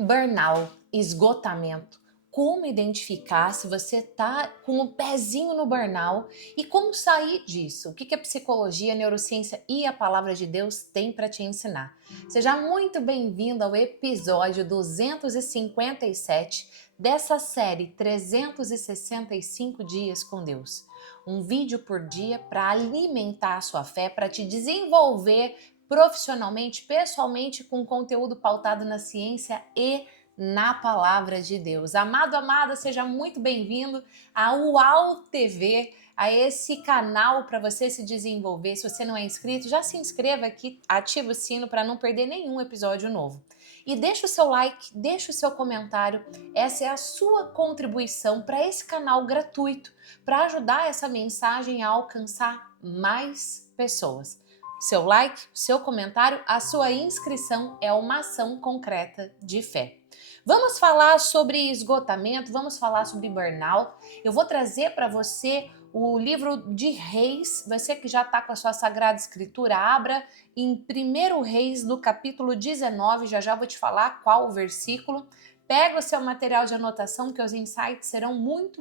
Burnout, esgotamento. Como identificar se você está com o pezinho no burnout e como sair disso? O que a psicologia, a neurociência e a palavra de Deus têm para te ensinar? Seja muito bem-vindo ao episódio 257 dessa série 365 dias com Deus. Um vídeo por dia para alimentar a sua fé, para te desenvolver profissionalmente, pessoalmente, com conteúdo pautado na ciência e na palavra de Deus. Amado, amada, seja muito bem-vindo ao UAU TV, a esse canal para você se desenvolver. Se você não é inscrito, já se inscreva aqui, ativa o sino para não perder nenhum episódio novo. E deixa o seu like, deixa o seu comentário. Essa é a sua contribuição para esse canal gratuito, para ajudar essa mensagem a alcançar mais pessoas. Seu like, seu comentário, a sua inscrição é uma ação concreta de fé. Vamos falar sobre esgotamento, vamos falar sobre burnout. Eu vou trazer para você o livro de Reis. Você que já está com a sua Sagrada Escritura, abra em 1 Reis, no capítulo 19, já vou te falar qual o versículo. Pega o seu material de anotação, que os insights serão muito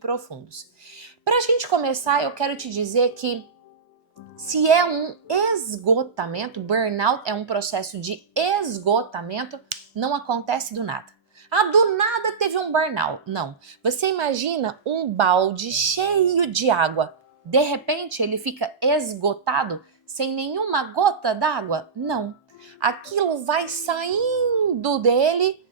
profundos. Para a gente começar, eu quero te dizer que se é um esgotamento, burnout é um processo de esgotamento, não acontece do nada. Ah, do nada teve um burnout. Não. Você imagina um balde cheio de água. De repente ele fica esgotado sem nenhuma gota d'água? Não. Aquilo vai saindo dele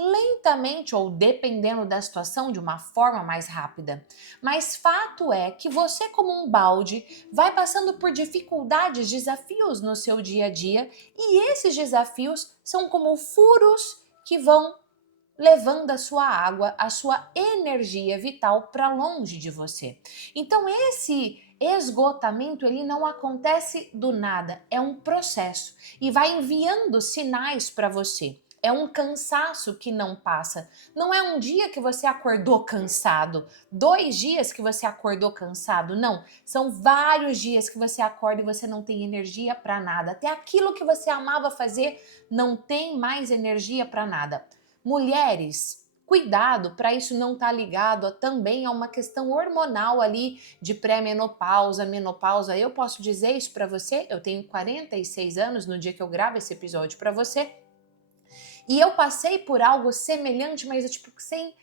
lentamente ou dependendo da situação de uma forma mais rápida. Mas fato é que você, como um balde, vai passando por dificuldades, desafios no seu dia a dia, e esses desafios são como furos que vão levando a sua água, a sua energia vital para longe de você. Então esse esgotamento ele não acontece do nada, é um processo e vai enviando sinais para você. É um cansaço que não passa. Não é um dia que você acordou cansado, 2 dias que você acordou cansado, não. São vários dias que você acorda e você não tem energia para nada. Até aquilo que você amava fazer não tem mais energia para nada. Mulheres, cuidado para isso não estar ligado também a uma questão hormonal ali de pré-menopausa, menopausa. Eu posso dizer isso para você, eu tenho 46 anos no dia que eu gravo esse episódio para você. E eu passei por algo semelhante, mas tipo, sem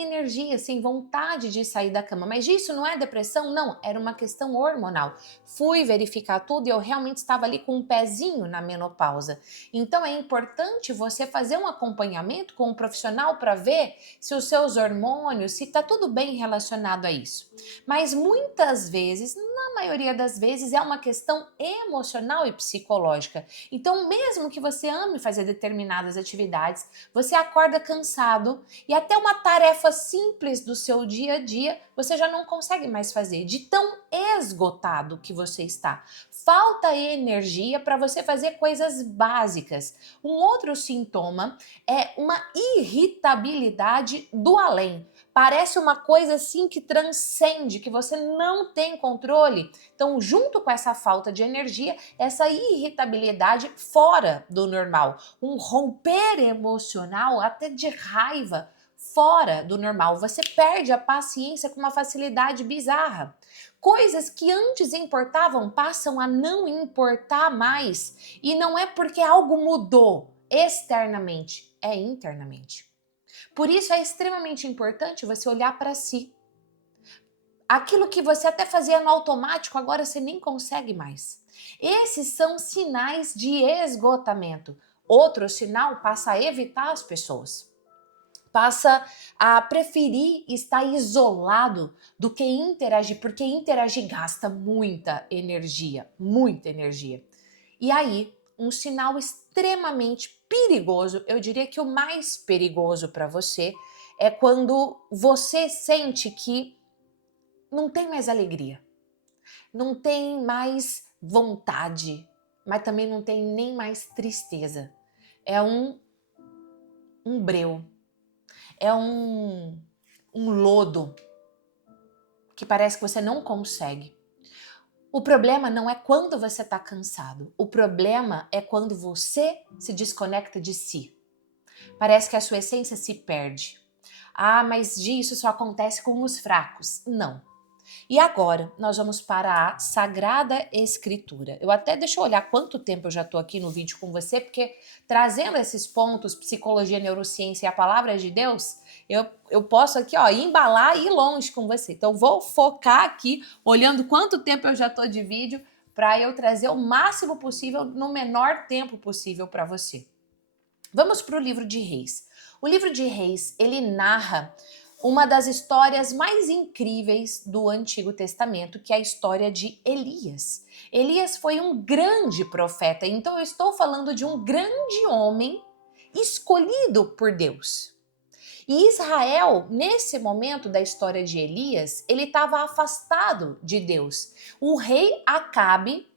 energia, sem vontade de sair da cama. Mas isso não é depressão? Não, era uma questão hormonal. Fui verificar tudo e eu realmente estava ali com um pezinho na menopausa. Então é importante você fazer um acompanhamento com um profissional para ver se os seus hormônios, se está tudo bem relacionado a isso. Mas muitas vezes, na maioria das vezes, é uma questão emocional e psicológica. Então, mesmo que você ame fazer determinadas atividades, você acorda cansado e até uma tarefa simples do seu dia a dia você já não consegue mais fazer, de tão esgotado que você está. Falta energia para você fazer coisas básicas. Um outro sintoma é uma irritabilidade do além. Parece uma coisa assim que transcende, que você não tem controle. Então, junto com essa falta de energia, essa irritabilidade fora do normal, um romper emocional até de raiva fora do normal. Você perde a paciência com uma facilidade bizarra. Coisas que antes importavam passam a não importar mais. E não é porque algo mudou externamente, é internamente. Por isso é extremamente importante você olhar para si. Aquilo que você até fazia no automático, agora você nem consegue mais. Esses são sinais de esgotamento. Outro sinal passa a evitar as pessoas. Passa a preferir estar isolado do que interagir, porque interagir gasta muita energia, muita energia. E aí, um sinal extremamente perigoso, eu diria que o mais perigoso para você, é quando você sente que não tem mais alegria, não tem mais vontade, mas também não tem nem mais tristeza. É um breu, é um lodo que parece que você não consegue. O problema não é quando você está cansado, o problema é quando você se desconecta de si. Parece que a sua essência se perde. Ah, mas isso só acontece com os fracos. Não. E agora, nós vamos para a Sagrada Escritura. Deixa eu olhar quanto tempo eu já estou aqui no vídeo com você, porque trazendo esses pontos, psicologia, neurociência e a palavra de Deus, eu posso aqui, embalar e ir longe com você. Então, vou focar aqui, olhando quanto tempo eu já estou de vídeo, para eu trazer o máximo possível, no menor tempo possível para você. Vamos para o livro de Reis. O livro de Reis, ele narra uma das histórias mais incríveis do Antigo Testamento, que é a história de Elias. Elias foi um grande profeta, então eu estou falando de um grande homem escolhido por Deus. E Israel, nesse momento da história de Elias, ele estava afastado de Deus. O rei Acabe,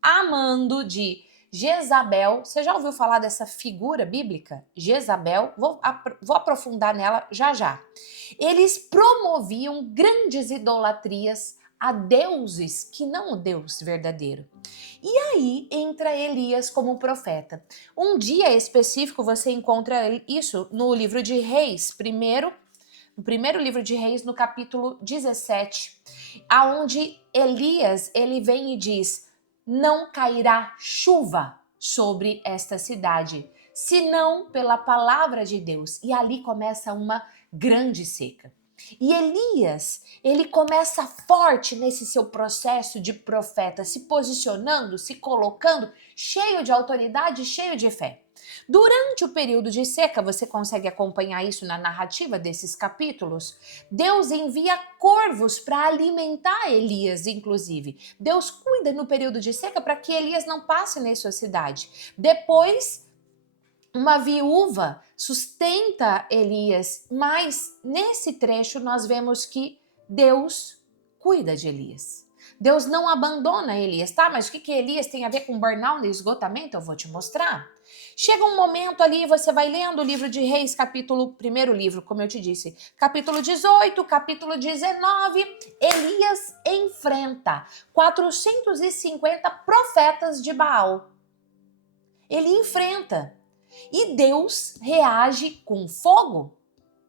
amando de Jezabel, você já ouviu falar dessa figura bíblica? Jezabel, vou aprofundar nela já já. Eles promoviam grandes idolatrias a deuses que não o Deus verdadeiro. E aí entra Elias como profeta. Um dia específico você encontra isso no livro de Reis, no primeiro livro de Reis, no capítulo 17, aonde Elias, ele vem e diz: não cairá chuva sobre esta cidade, senão pela palavra de Deus. E ali começa uma grande seca. E Elias, ele começa forte nesse seu processo de profeta, se posicionando, se colocando, cheio de autoridade, cheio de fé. Durante o período de seca, você consegue acompanhar isso na narrativa desses capítulos? Deus envia corvos para alimentar Elias, inclusive. Deus cuida no período de seca para que Elias não passe na sua cidade. Depois, uma viúva sustenta Elias, mas nesse trecho nós vemos que Deus cuida de Elias. Deus não abandona Elias, tá? Mas o que Elias tem a ver com burnout e esgotamento? Eu vou te mostrar. Chega um momento ali, você vai lendo o livro de Reis, primeiro livro, como eu te disse, capítulo 18, capítulo 19, Elias enfrenta 450 profetas de Baal. Ele enfrenta. E Deus reage com fogo.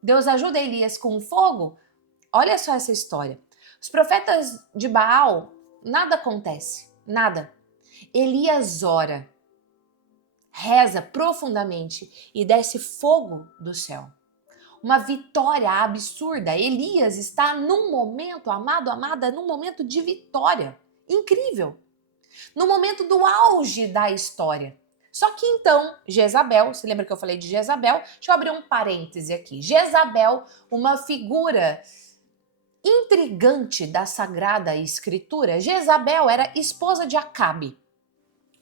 Deus ajuda Elias com fogo. Olha só essa história. Os profetas de Baal, nada acontece, nada. Elias ora, reza profundamente e desce fogo do céu. Uma vitória absurda. Elias está num momento, amado, amada, num momento de vitória. Incrível. No momento do auge da história. Só que então, Jezabel, você lembra que eu falei de Jezabel? Deixa eu abrir um parêntese aqui. Jezabel, uma figura intrigante da Sagrada Escritura. Jezabel era esposa de Acabe,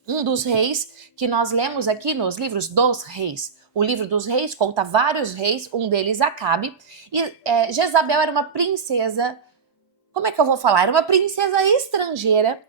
um dos reis que nós lemos aqui nos livros dos reis. O livro dos reis conta vários reis, um deles Acabe. E Jezabel era uma princesa, como é que eu vou falar? Era uma princesa estrangeira,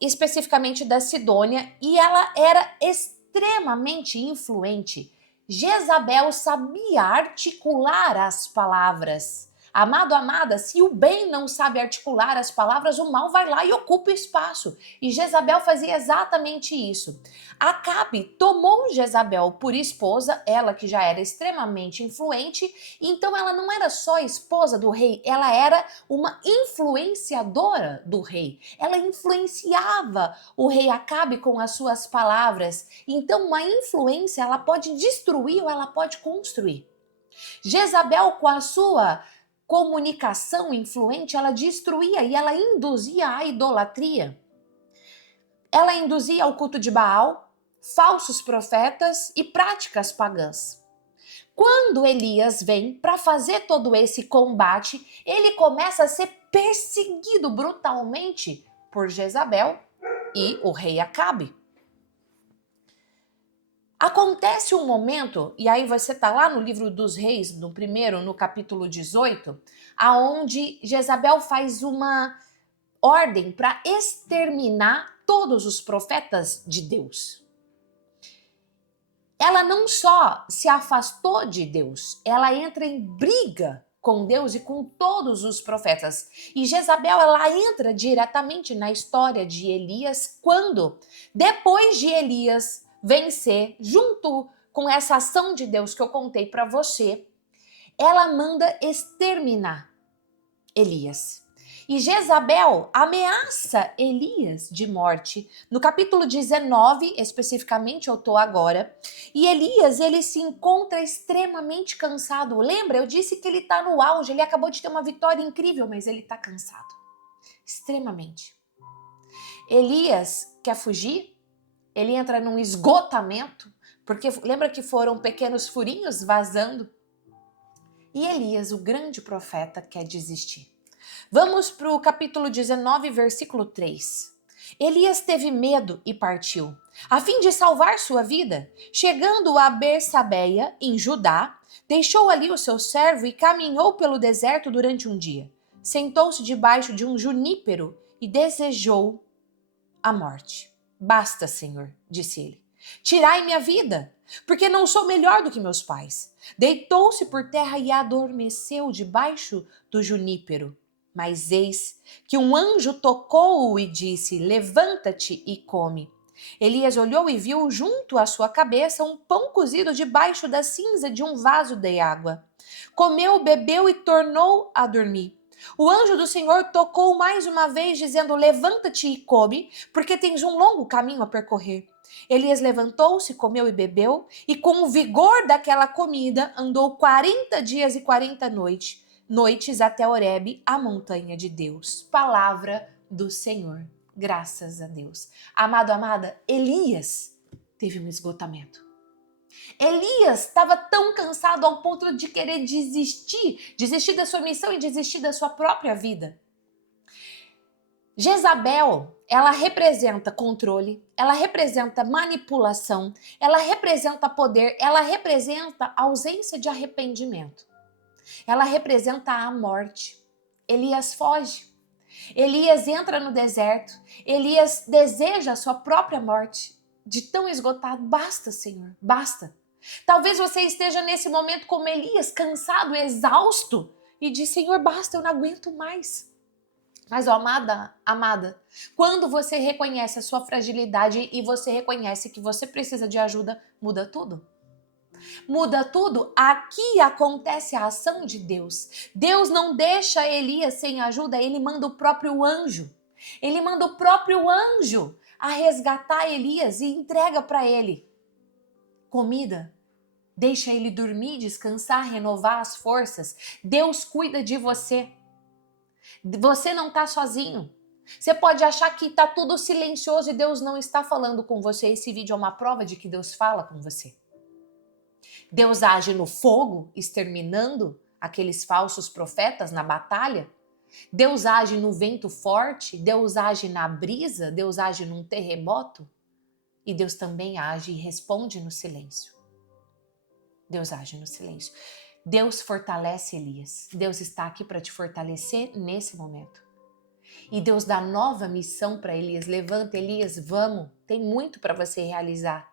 especificamente da Sidônia, e ela era extremamente influente. Jezabel sabia articular as palavras. Amado, amada, se o bem não sabe articular as palavras, o mal vai lá e ocupa o espaço. E Jezabel fazia exatamente isso. Acabe tomou Jezabel por esposa, ela que já era extremamente influente, então ela não era só esposa do rei, ela era uma influenciadora do rei. Ela influenciava o rei Acabe com as suas palavras. Então uma influência, ela pode destruir ou ela pode construir. Jezabel, com a sua comunicação influente, ela destruía e ela induzia a idolatria. Ela induzia ao culto de Baal, falsos profetas e práticas pagãs. Quando Elias vem para fazer todo esse combate, ele começa a ser perseguido brutalmente por Jezabel e o rei Acabe. Acontece um momento, e aí você está lá no livro dos reis, no capítulo 18, aonde Jezabel faz uma ordem para exterminar todos os profetas de Deus. Ela não só se afastou de Deus, ela entra em briga com Deus e com todos os profetas. E Jezabel, ela entra diretamente na história de Elias quando, depois de Elias vencer, junto com essa ação de Deus que eu contei para você, ela manda exterminar Elias. E Jezabel ameaça Elias de morte. No capítulo 19, especificamente, eu estou agora. E Elias, ele se encontra extremamente cansado. Lembra? Eu disse que ele está no auge, ele acabou de ter uma vitória incrível, mas ele está cansado. Extremamente. Elias quer fugir, ele entra num esgotamento, porque lembra que foram pequenos furinhos vazando? E Elias, o grande profeta, quer desistir. Vamos para o capítulo 19, versículo 3. Elias teve medo e partiu, a fim de salvar sua vida. Chegando a Bersabeia, em Judá, deixou ali o seu servo e caminhou pelo deserto durante um dia. Sentou-se debaixo de um junípero e desejou a morte. Basta, Senhor, disse ele. Tirai minha vida, porque não sou melhor do que meus pais. Deitou-se por terra e adormeceu debaixo do junípero. Mas eis que um anjo tocou-o e disse: levanta-te e come. Elias olhou e viu junto à sua cabeça um pão cozido debaixo da cinza de um vaso de água. Comeu, bebeu e tornou a dormir. O anjo do Senhor tocou mais uma vez, dizendo: levanta-te e come, porque tens um longo caminho a percorrer. Elias levantou-se, comeu e bebeu, e com o vigor daquela comida andou 40 dias e 40 noites até Horebe, a montanha de Deus. Palavra do Senhor. Graças a Deus. Amado, amada, Elias teve um esgotamento. Elias estava tão cansado ao ponto de querer desistir da sua missão e desistir da sua própria vida. Jezabel, ela representa controle, ela representa manipulação, ela representa poder, ela representa ausência de arrependimento. Ela representa a morte. Elias foge. Elias entra no deserto. Elias deseja a sua própria morte. De tão esgotado, basta, Senhor, basta. Talvez você esteja nesse momento como Elias, cansado, exausto, e diz: Senhor, basta, eu não aguento mais. Mas, ó, amada, quando você reconhece a sua fragilidade e você reconhece que você precisa de ajuda, muda tudo. Muda tudo. Aqui acontece a ação de Deus. Deus não deixa Elias sem ajuda, ele manda o próprio anjo. Ele manda o próprio anjo a resgatar Elias e entrega para ele comida. Deixa ele dormir, descansar, renovar as forças. Deus cuida de você. Você não está sozinho. Você pode achar que está tudo silencioso e Deus não está falando com você. Esse vídeo é uma prova de que Deus fala com você. Deus age no fogo, exterminando aqueles falsos profetas na batalha. Deus age no vento forte, Deus age na brisa, Deus age num terremoto. E Deus também age e responde no silêncio. Deus age no silêncio. Deus fortalece Elias. Deus está aqui para te fortalecer nesse momento. E Deus dá nova missão para Elias. Levanta, Elias, vamos. Tem muito para você realizar.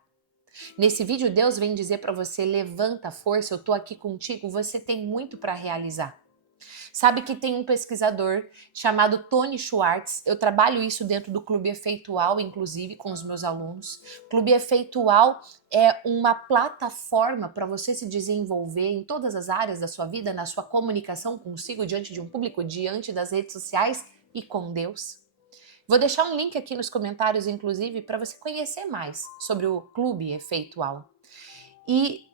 Nesse vídeo, Deus vem dizer para você: levanta a força, eu estou aqui contigo, você tem muito para realizar. Sabe que tem um pesquisador chamado Tony Schwartz, eu trabalho isso dentro do Clube Efeitual, inclusive com os meus alunos. Clube Efeitual é uma plataforma para você se desenvolver em todas as áreas da sua vida, na sua comunicação consigo, diante de um público, diante das redes sociais e com Deus. Vou deixar um link aqui nos comentários, inclusive, para você conhecer mais sobre o Clube Efeitual. E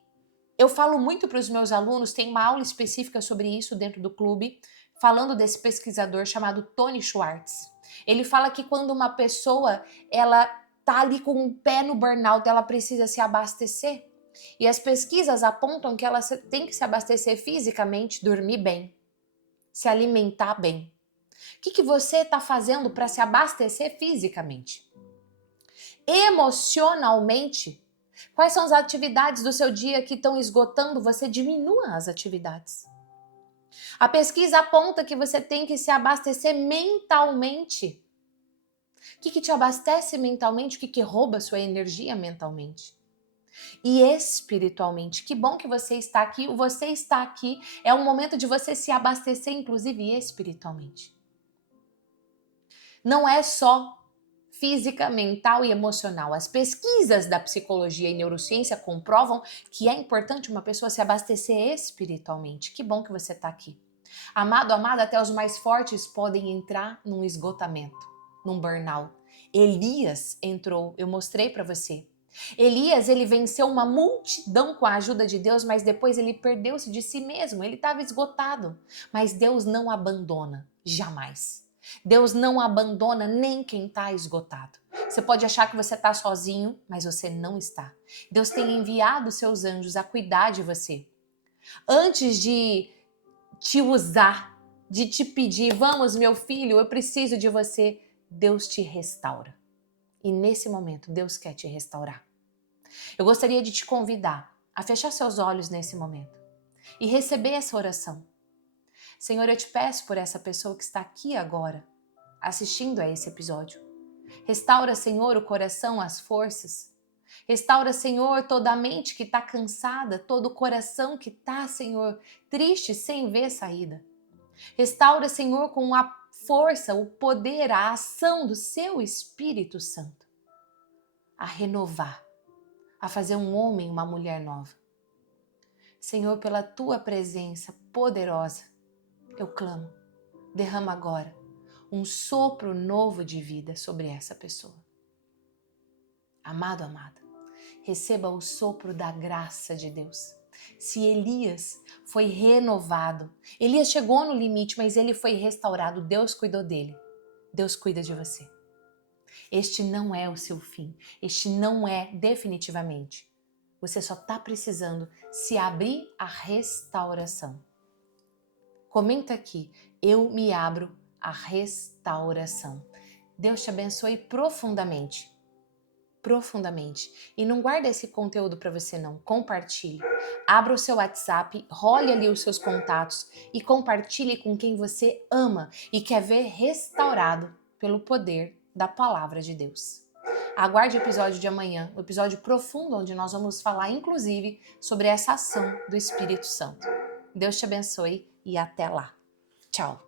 eu falo muito para os meus alunos, tem uma aula específica sobre isso dentro do clube, falando desse pesquisador chamado Tony Schwartz. Ele fala que quando uma pessoa, ela tá ali com um pé no burnout, ela precisa se abastecer. E as pesquisas apontam que ela tem que se abastecer fisicamente, dormir bem, se alimentar bem. O que você está fazendo para se abastecer fisicamente? Emocionalmente, quais são as atividades do seu dia que estão esgotando? Você diminua as atividades. A pesquisa aponta que você tem que se abastecer mentalmente. O que te abastece mentalmente? O que rouba sua energia mentalmente? E espiritualmente. Que bom que você está aqui. Você está aqui. É um momento de você se abastecer, inclusive espiritualmente. Não é só física, mental e emocional. As pesquisas da psicologia e neurociência comprovam que é importante uma pessoa se abastecer espiritualmente. Que bom que você está aqui. Amado, amada, até os mais fortes podem entrar num esgotamento, num burnout. Elias entrou, eu mostrei para você. Elias, ele venceu uma multidão com a ajuda de Deus, mas depois ele perdeu-se de si mesmo, ele estava esgotado. Mas Deus não abandona, jamais. Deus não abandona nem quem está esgotado. Você pode achar que você está sozinho, mas você não está. Deus tem enviado seus anjos a cuidar de você. Antes de te usar, de te pedir, vamos meu filho, eu preciso de você, Deus te restaura. E nesse momento, Deus quer te restaurar. Eu gostaria de te convidar a fechar seus olhos nesse momento e receber essa oração. Senhor, eu te peço por essa pessoa que está aqui agora, assistindo a esse episódio. Restaura, Senhor, o coração, as forças. Restaura, Senhor, toda a mente que está cansada, todo o coração que está, Senhor, triste, sem ver saída. Restaura, Senhor, com a força, o poder, a ação do seu Espírito Santo a renovar, a fazer um homem, uma mulher nova. Senhor, pela tua presença poderosa, eu clamo, derrama agora um sopro novo de vida sobre essa pessoa. Amado, amada, receba o sopro da graça de Deus. Se Elias foi renovado, Elias chegou no limite, mas ele foi restaurado, Deus cuidou dele. Deus cuida de você. Este não é o seu fim, este não é definitivamente. Você só está precisando se abrir à restauração. Comenta aqui, eu me abro à restauração. Deus te abençoe profundamente. Profundamente. E não guarda esse conteúdo para você não, compartilhe. Abra o seu WhatsApp, role ali os seus contatos e compartilhe com quem você ama e quer ver restaurado pelo poder da palavra de Deus. Aguarde o episódio de amanhã, o episódio profundo onde nós vamos falar inclusive sobre essa ação do Espírito Santo. Deus te abençoe e até lá. Tchau!